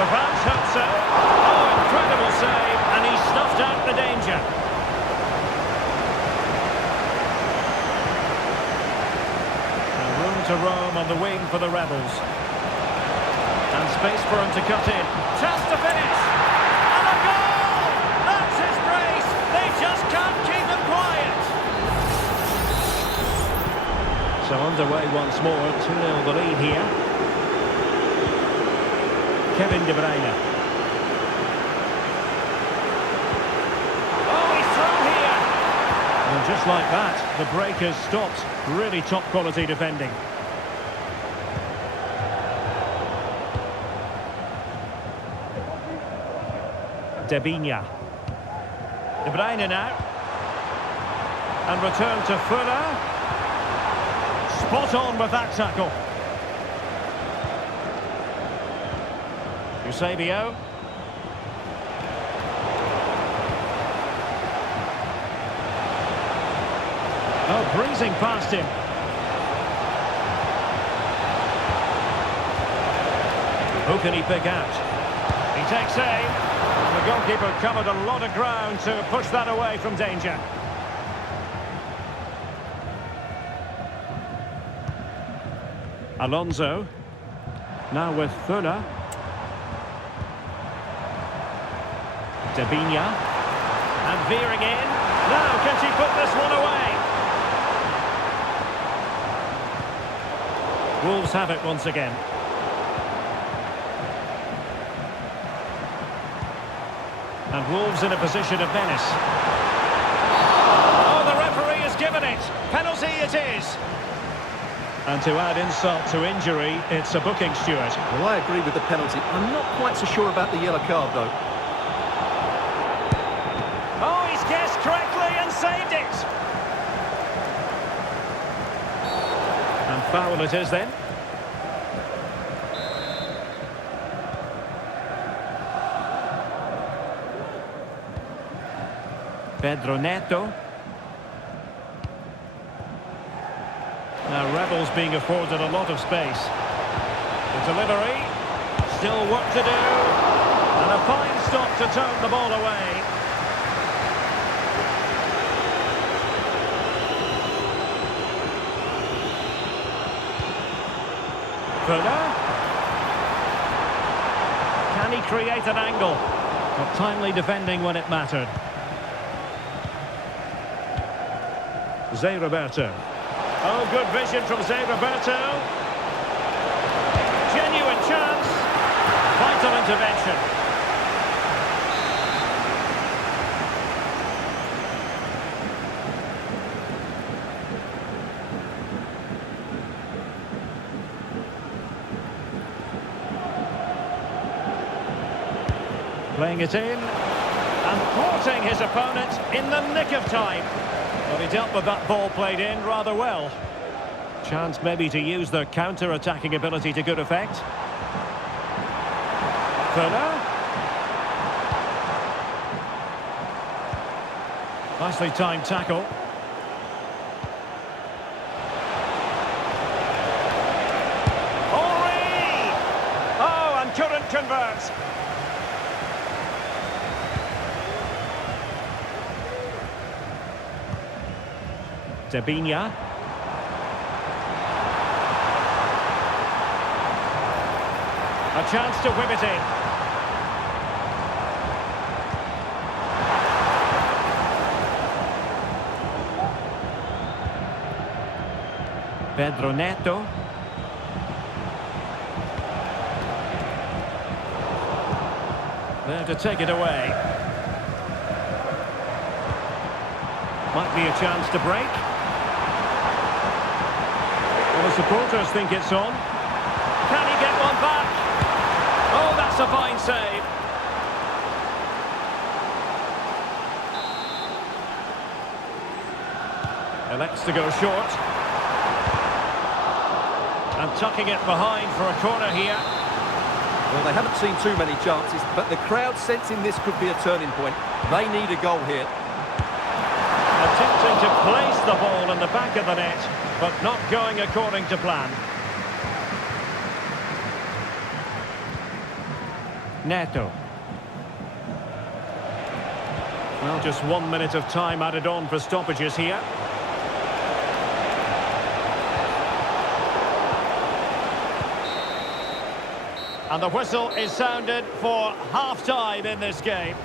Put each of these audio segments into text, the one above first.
The fans hope so. Oh, incredible save, and he stuffed out the danger. And room to roam on the wing for the Rebels. And space for him to cut in. Chance to finish. And a goal! That's his brace. They just can't keep him quiet. So underway once more. 2-0 the lead here. Kevin De Bruyne. Oh, he's through here. And just like that, the break has stopped. Really top quality defending. De Bruyne now. And return to Fuller. Spot on with that tackle. Eusebio. Oh, breezing past him. Who can he pick out? He takes aim. The goalkeeper covered a lot of ground to push that away from danger. Alonso. Now with Fuller. Dabinia. And veering in. Now, can she put this one away? Wolves have it once again. And Wolves in a position of menace. Oh, the referee has given it. Penalty it is. And to add insult to injury, it's a booking, Stuart. Well, I agree with the penalty. I'm not quite so sure about the yellow card, though. Oh, he's guessed correctly and saved it. And foul it is then. Pedro Neto. Now Rebels being afforded a lot of space. The delivery. Still work to do. And a fine stop to turn the ball away. Fuller. Can he create an angle? But timely defending when it mattered. Zé Roberto. Oh, good vision from Zé Roberto. Genuine chance. Vital intervention. Playing it in. And thwarting his opponent in the nick of time. Well, he dealt with that ball played in rather well. Chance maybe to use their counter-attacking ability to good effect. Fuller. Nicely timed tackle. Henry! Oh, and couldn't convert. Dabinia. A chance to whip it in. Pedro Neto. There to take it away. Might be a chance to break. Well, the supporters think it's on. Can he get one back? Oh, that's a fine save. Elects to go short. And tucking it behind for a corner here. Well, they haven't seen too many chances, but the crowd sensing this could be a turning point. They need a goal here. Attempting to place the ball in the back of the net, but not going according to plan. Neto. Well, just 1 minute of time added on for stoppages here. And the whistle is sounded for half-time in this game.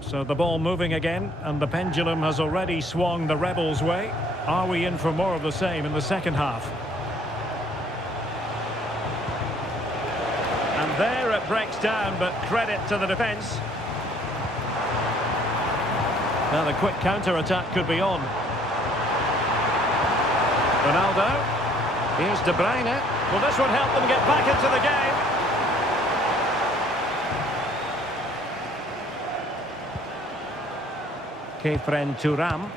So the ball moving again, and the pendulum has already swung the Rebels' way. Are we in for more of the same in the second half? And there it breaks down, but credit to the defence. Now the quick counter-attack could be on. Ronaldo. Here's De Bruyne. Well, this would help them get back into the game. Kefren Turam.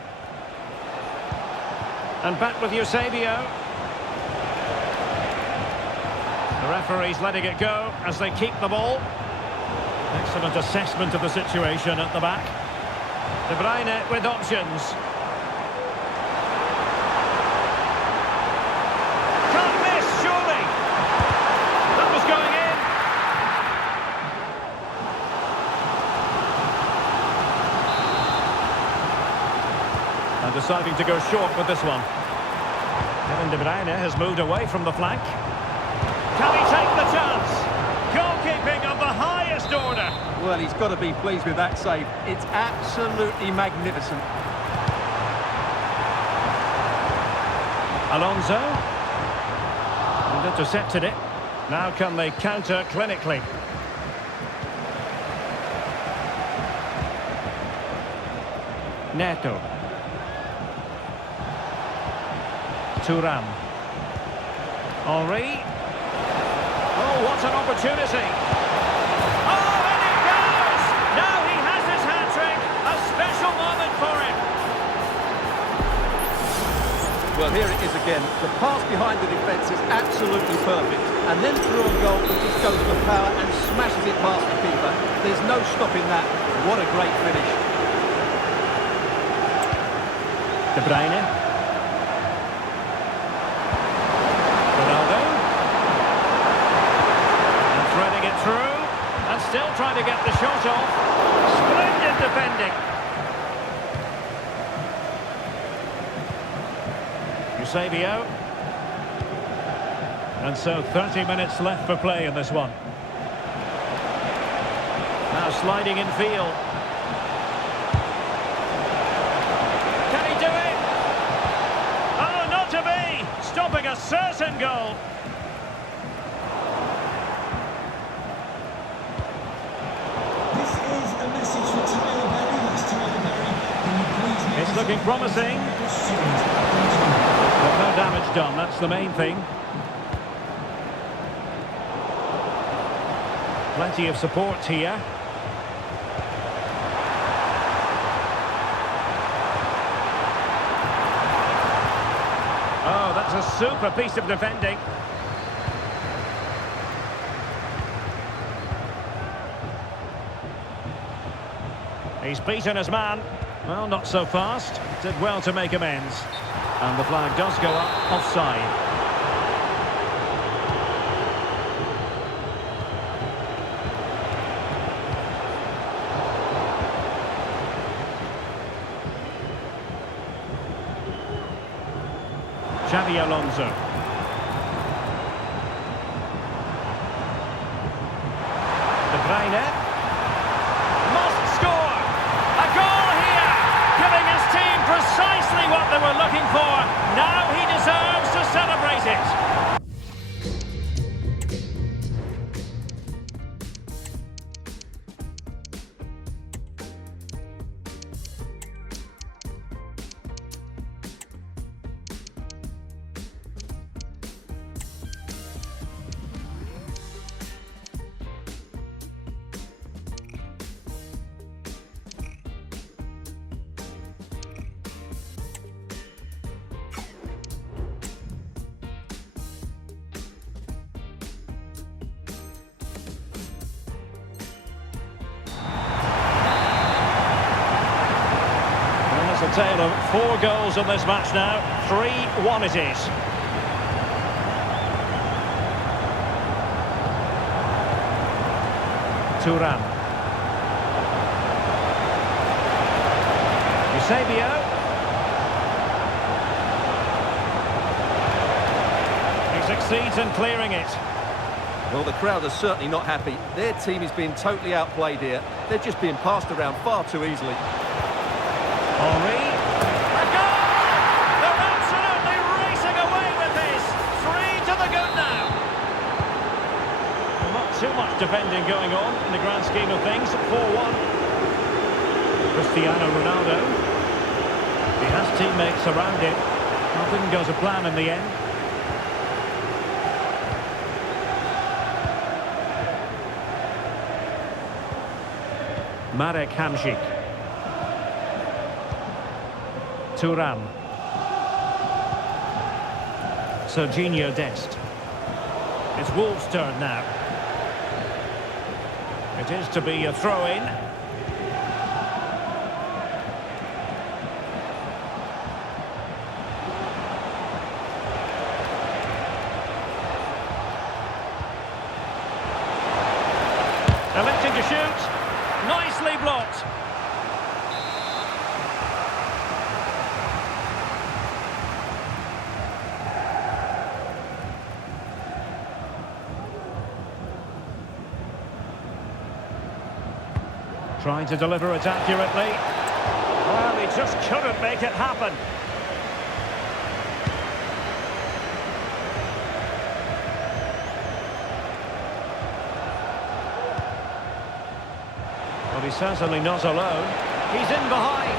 And back with Eusebio. The referee's letting it go as they keep the ball. Excellent assessment of the situation at the back. De Bruyne with options. Can't miss, surely. That was going in. And deciding to go short with this one. Kevin De Bruyne has moved away from the flank. Can he take the chance? Goalkeeping of the highest order. Well, he's got to be pleased with that save. It's absolutely magnificent. Alonso. And intercepted it. Now can they counter clinically? Neto. Turam. Henry. Oh, what an opportunity. Oh, and it goes! Now he has his hat-trick. A special moment for him. Well, here it is again. The pass behind the defence is absolutely perfect. And then through on goal, he just goes for power and smashes it past the keeper. There's no stopping that. What a great finish. De Bruyne. Through, and still trying to get the shot off. Splendid defending. Eusebio. And so 30 minutes left for play in this one. Now sliding in field. Can he do it? Oh, not to be! Stopping a certain goal. It's looking promising. But no damage done, that's the main thing. Plenty of support here. Oh, that's a super piece of defending. He's beaten his man. Well, not so fast. Did well to make amends. And the flag does go up offside. Xabi Alonso. De Bruyne. Precisely what they were looking for. Now he deserves to celebrate it. tale of 4 goals in this match now. 3-1 it is. Thuram. Eusebio. He succeeds in clearing it. Well, the crowd are certainly not happy. Their team is being totally outplayed here. They're just being passed around far too easily. Henry. A goal! They're absolutely racing away with this. 3 to the good now. Well, not too much defending going on in the grand scheme of things. 4-1. Cristiano Ronaldo. He has teammates around him. Nothing goes to plan in the end. Marek Hamšík. Thuram. Sergiño Dest. It's Wolves' turn now. It is to be a throw-in. Electing to shoot. Nicely blocked. Trying to deliver it accurately. Well, he just couldn't make it happen. But he's certainly not alone. He's in behind.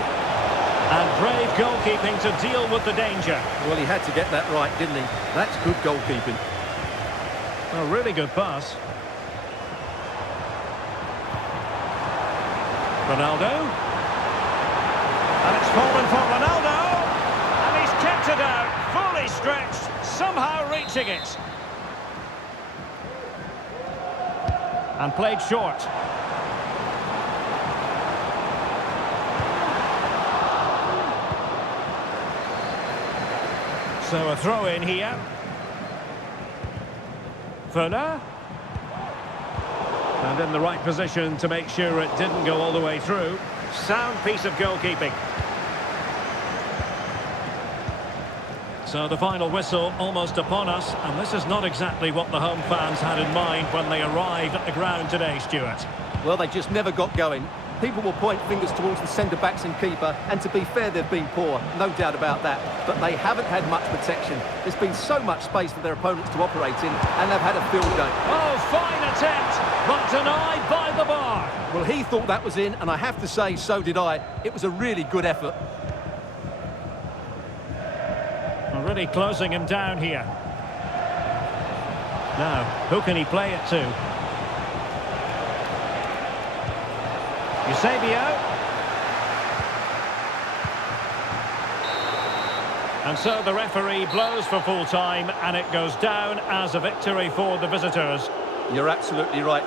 And brave goalkeeping to deal with the danger. Well, he had to get that right, didn't he? That's good goalkeeping. A really good pass. Ronaldo. And it's fallen for Ronaldo. And he's kept it out, fully stretched, somehow reaching it. And played short. So a throw in here. Further. And in the right position to make sure it didn't go all the way through. Sound piece of goalkeeping. So the final whistle almost upon us, and this is not exactly what the home fans had in mind when they arrived at the ground today, Stuart. Well, they just never got going. People will point fingers towards the centre-backs and keeper, and to be fair, they've been poor, no doubt about that. But they haven't had much protection. There's been so much space for their opponents to operate in, and they've had a field day. Oh, fine attempt, but denied by the bar. Well, he thought that was in, and I have to say, so did I. It was a really good effort. Really closing him down here. Now, who can he play it to? Eusebio. And so the referee blows for full time, and it goes down as a victory for the visitors. You're absolutely right.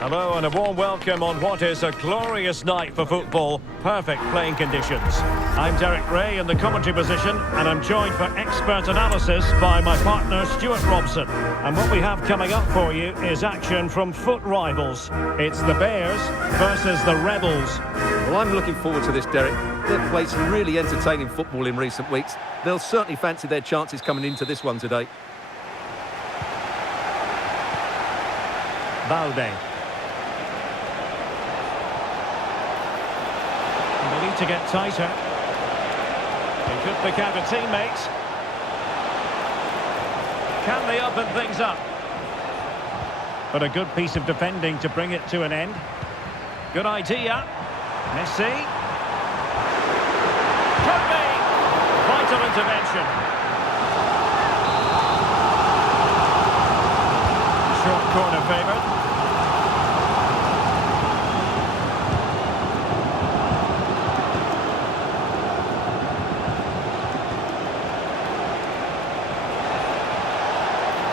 Hello and a warm welcome on what is a glorious night for football. Perfect playing conditions. I'm Derek Ray in the commentary position, and I'm joined for expert analysis by my partner Stuart Robson. And what we have coming up for you is action from foot rivals. It's the Bears versus the Rebels. Well, I'm looking forward to this, Derek. They've played some really entertaining football in recent weeks. They'll certainly fancy their chances coming into this one today. Balde. They need to get tighter. They could pick out a teammate. Can they open things up? But a good piece of defending to bring it to an end. Good idea. Messi. Could be. Vital intervention. Short corner favoured.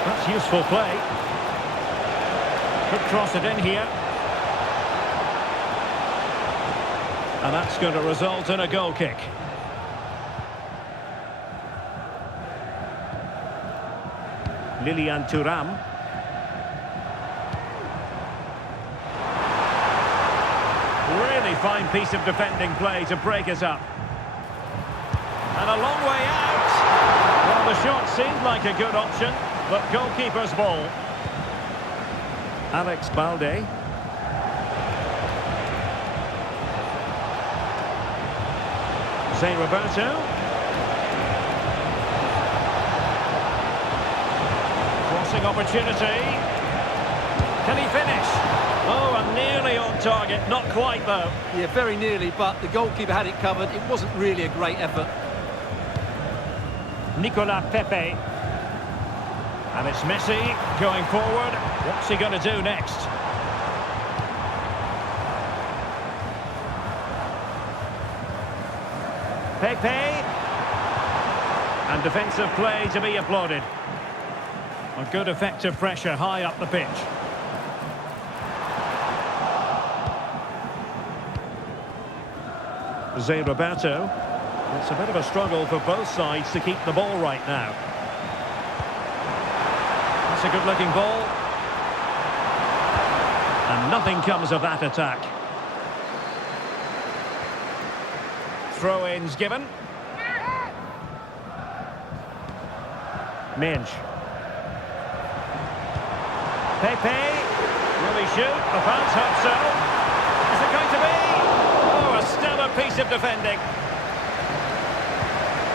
That's useful play. Could cross it in here. And that's going to result in a goal kick. Lilian Thuram. Really fine piece of defending play to break us up. And a long way out. Well, the shot seemed like a good option, but goalkeeper's ball. Alex Balde. Zé Roberto. Crossing opportunity. Can he finish? Oh, and nearly on target. Not quite, though. Yeah, very nearly, but the goalkeeper had it covered. It wasn't really a great effort. Nicolas Pepe. And it's Messi going forward. What's he going to do next? Pepe. And defensive play to be applauded. A good effective pressure high up the pitch. Zé Roberto. It's a bit of a struggle for both sides to keep the ball right now. It's a good-looking ball. And nothing comes of that attack. Throw-ins given. Minge. Pepe. Will he shoot? The fans hope so. Is it going to be? Oh, a stellar piece of defending.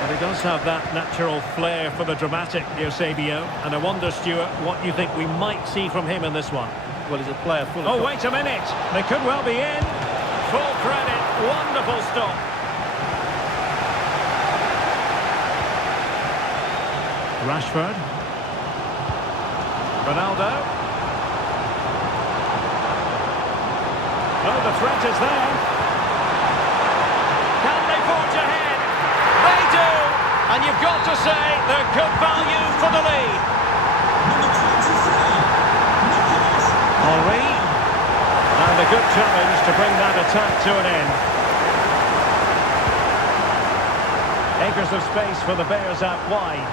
But he does have that natural flair for the dramatic, Eusebio. And I wonder, Stuart, what you think we might see from him in this one. Well, he's a player full of... Oh, wait a minute. They could well be in. Full credit. Wonderful stop. Rashford. Ronaldo. Oh, the threat is there. Can they forge ahead? They do! And you've got to say they're good value for the lead. Henry. And a good challenge to bring that attack to an end. Acres of space for the Bears out wide.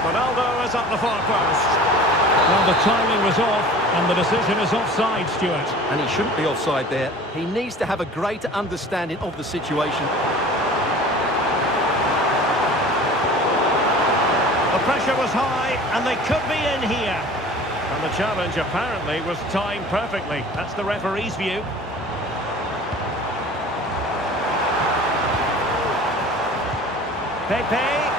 Ronaldo is at the far post. Well, the timing was off, and the decision is offside, Stuart. And he shouldn't be offside there. He needs to have a greater understanding of the situation. The pressure was high, and they could be in here. And the challenge apparently was timed perfectly. That's the referee's view. Pepe.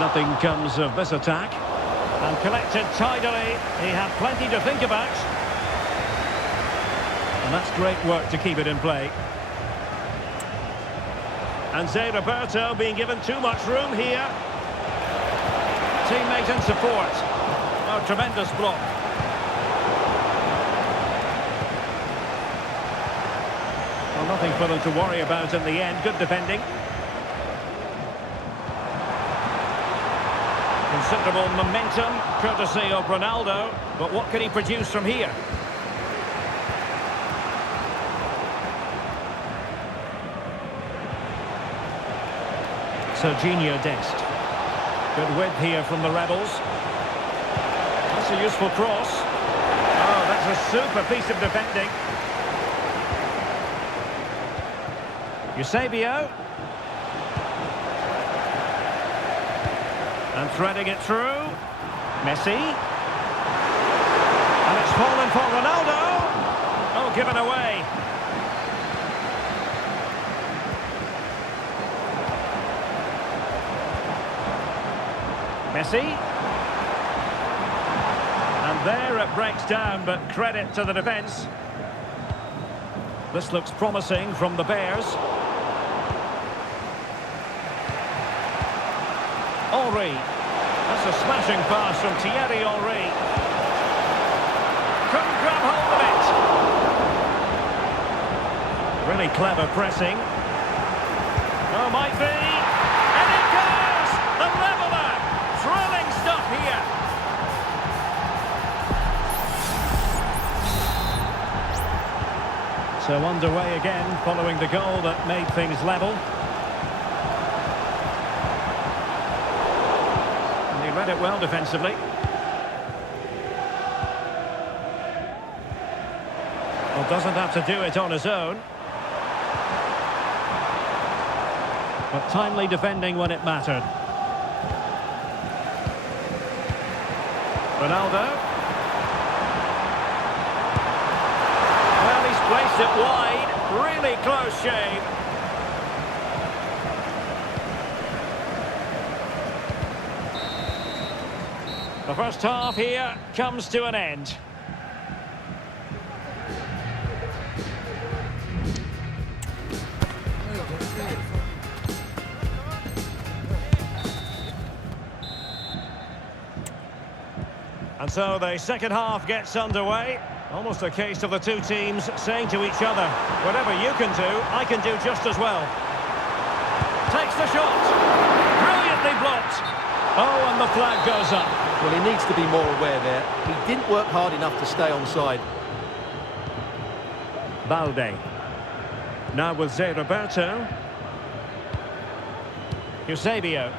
Nothing comes of this attack. And collected tidily. He had plenty to think about. And that's great work to keep it in play. And Zé Roberto being given too much room here. Teammate and support. Oh, tremendous block. Well, nothing for them to worry about in the end. Good defending. Considerable momentum, courtesy of Ronaldo. But what can he produce from here? Serginho Dest. Good width here from the Rebels. That's a useful cross. Oh, that's a super piece of defending. Eusebio. And threading it through. Messi. And it's fallen for Ronaldo. Oh, given away. Messi. And there it breaks down, but credit to the defence. This looks promising from the Bears. Henry. That's a smashing pass from Thierry Henry. Couldn't grab hold of it. Really clever pressing. Oh, might be. And it goes! The leveller! Thrilling stuff here. So underway again, following the goal that made things level. And he read it well defensively. Well, doesn't have to do it on his own. But timely defending when it mattered. Ronaldo. Well, he's placed it wide. Really close shave. The first half here comes to an end. And so the second half gets underway. Almost a case of the two teams saying to each other, whatever you can do, I can do just as well. Takes the shot. Brilliantly blocked. Oh, and the flag goes up. Well, he needs to be more aware there. He didn't work hard enough to stay onside. Balde. Now with Zé Roberto. Eusebio.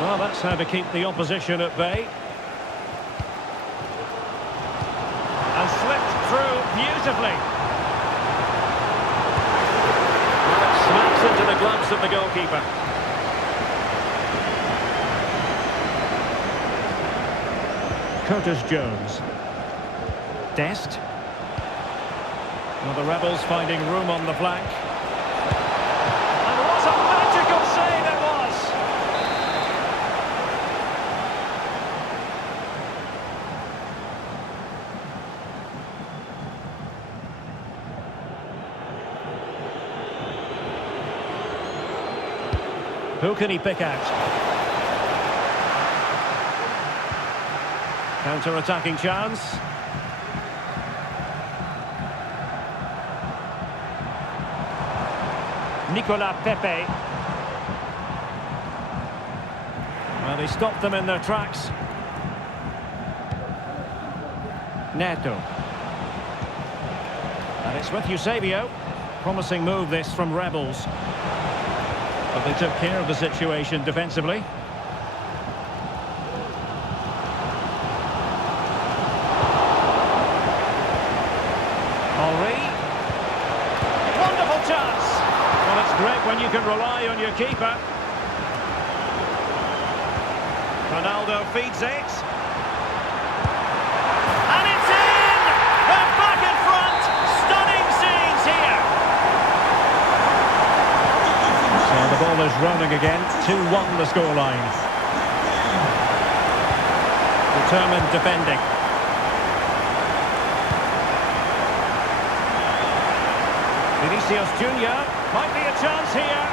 Well, that's how to keep the opposition at bay. And slipped through beautifully. Well, it smacks into the gloves of the goalkeeper. Curtis Jones. Dest. Well, the Rebels finding room on the flank. And what a magical save it was! Who can he pick out? Counter-attacking chance. Nicolas Pepe. Well, they stopped them in their tracks. Neto. And it's with Eusebio. Promising move this from Rebels. But they took care of the situation defensively. Henry. Wonderful chance. Well, it's great when you can rely on your keeper. Ronaldo feeds it. And it's in! They're back in front! Stunning scenes here! So the ball is rolling again. 2-1 the scoreline. Determined defending. Vinicius Junior might be a chance here.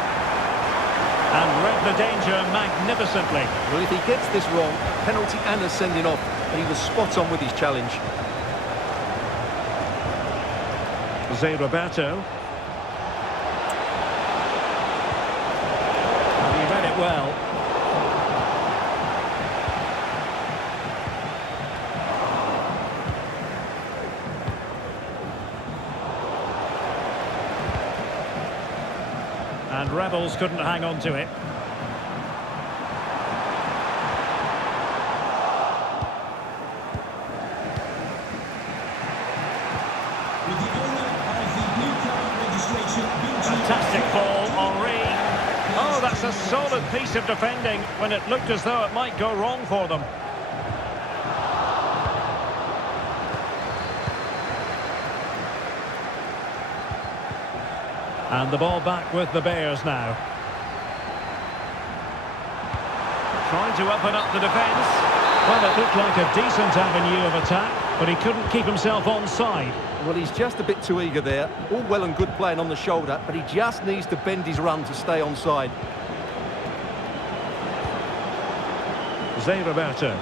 And read the danger magnificently. Well, if he gets this wrong, penalty and a sending off, and he was spot on with his challenge. Zé Roberto. And he read it well. And Rebels couldn't hang on to it. Fantastic ball, Henry. Oh, that's a solid piece of defending when it looked as though it might go wrong for them. And the ball back with the Bears now. Trying to open up the defence. Well, it looked like a decent avenue of attack, but he couldn't keep himself onside. Well, he's just a bit too eager there. All well and good playing on the shoulder, but he just needs to bend his run to stay onside. Zé Roberto.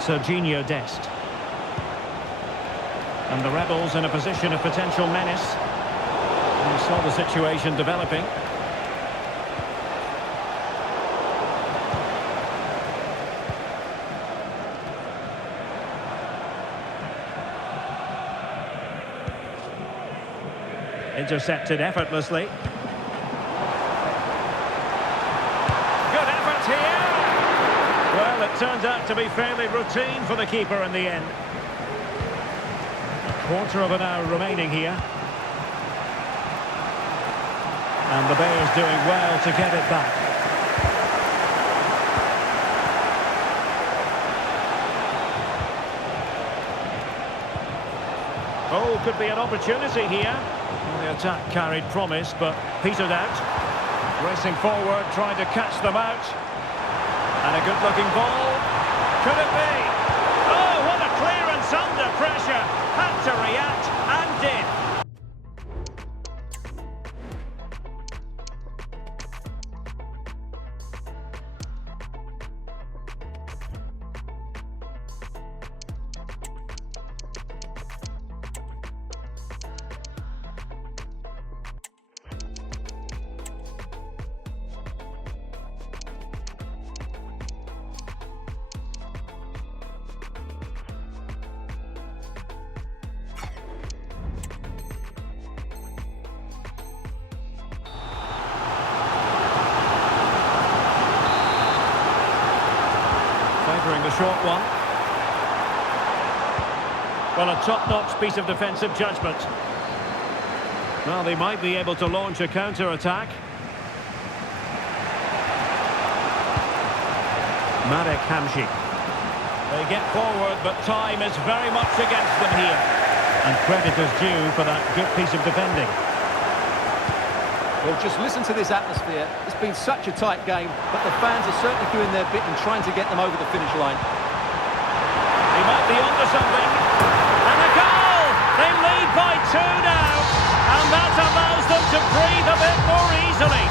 Serginho Dest. And the Rebels in a position of potential menace. We saw the situation developing. Intercepted effortlessly. Good effort here. Well, it turned out to be fairly routine for the keeper in the end. A quarter of an hour remaining here. And the Bears doing well to get it back. Oh, could be an opportunity here. Well, the attack carried promise, but petered out. Racing forward, trying to catch them out. And a good-looking ball. Could it be? Oh, what a clearance under pressure. Had to react and did. Favouring the short one. Well, a top-notch piece of defensive judgment. Well, they might be able to launch a counter-attack. Marek Hamšík. They get forward, but time is very much against them here. And credit is due for that good piece of defending. Well, just listen to this atmosphere. It's been such a tight game, but the fans are certainly doing their bit and trying to get them over the finish line. He might be onto something. And a goal! They lead by 2 now. And that allows them to breathe a bit more easily.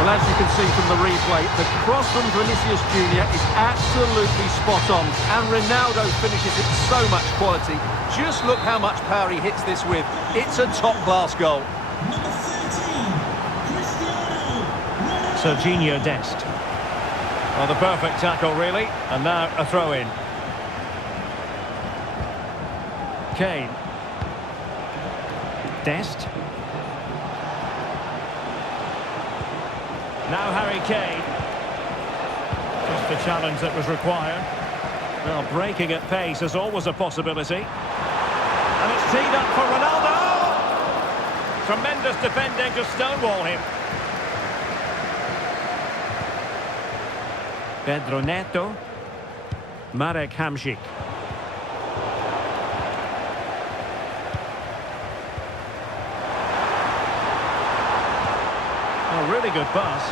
Well, as you can see from the replay, the cross from Vinicius Junior is absolutely spot on. And Ronaldo finishes with so much quality. Just look how much power he hits this with. It's a top-class goal. Serginho Dest. Well, the perfect tackle, really. And now a throw-in. Kane. Dest. Now Harry Kane. Just the challenge that was required. Well, breaking at pace is always a possibility. And it's teed up for Ronaldo! Tremendous defending to stonewall him. Pedro Neto. Marek Hamšík. A really good pass.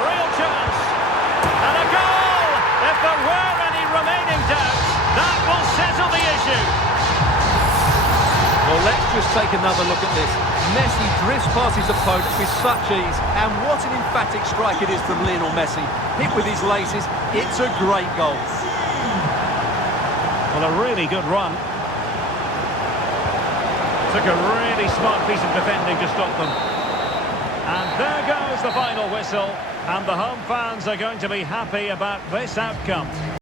Real chance. And a goal! If there were any remaining doubts, that will settle the issue. Well, let's just take another look at this. Messi drifts past his opponent with such ease. And what an emphatic strike it is from Lionel Messi. Hit with his laces, it's a great goal. Well, a really good run. Took a really smart piece of defending to stop them. And there goes the final whistle. And the home fans are going to be happy about this outcome.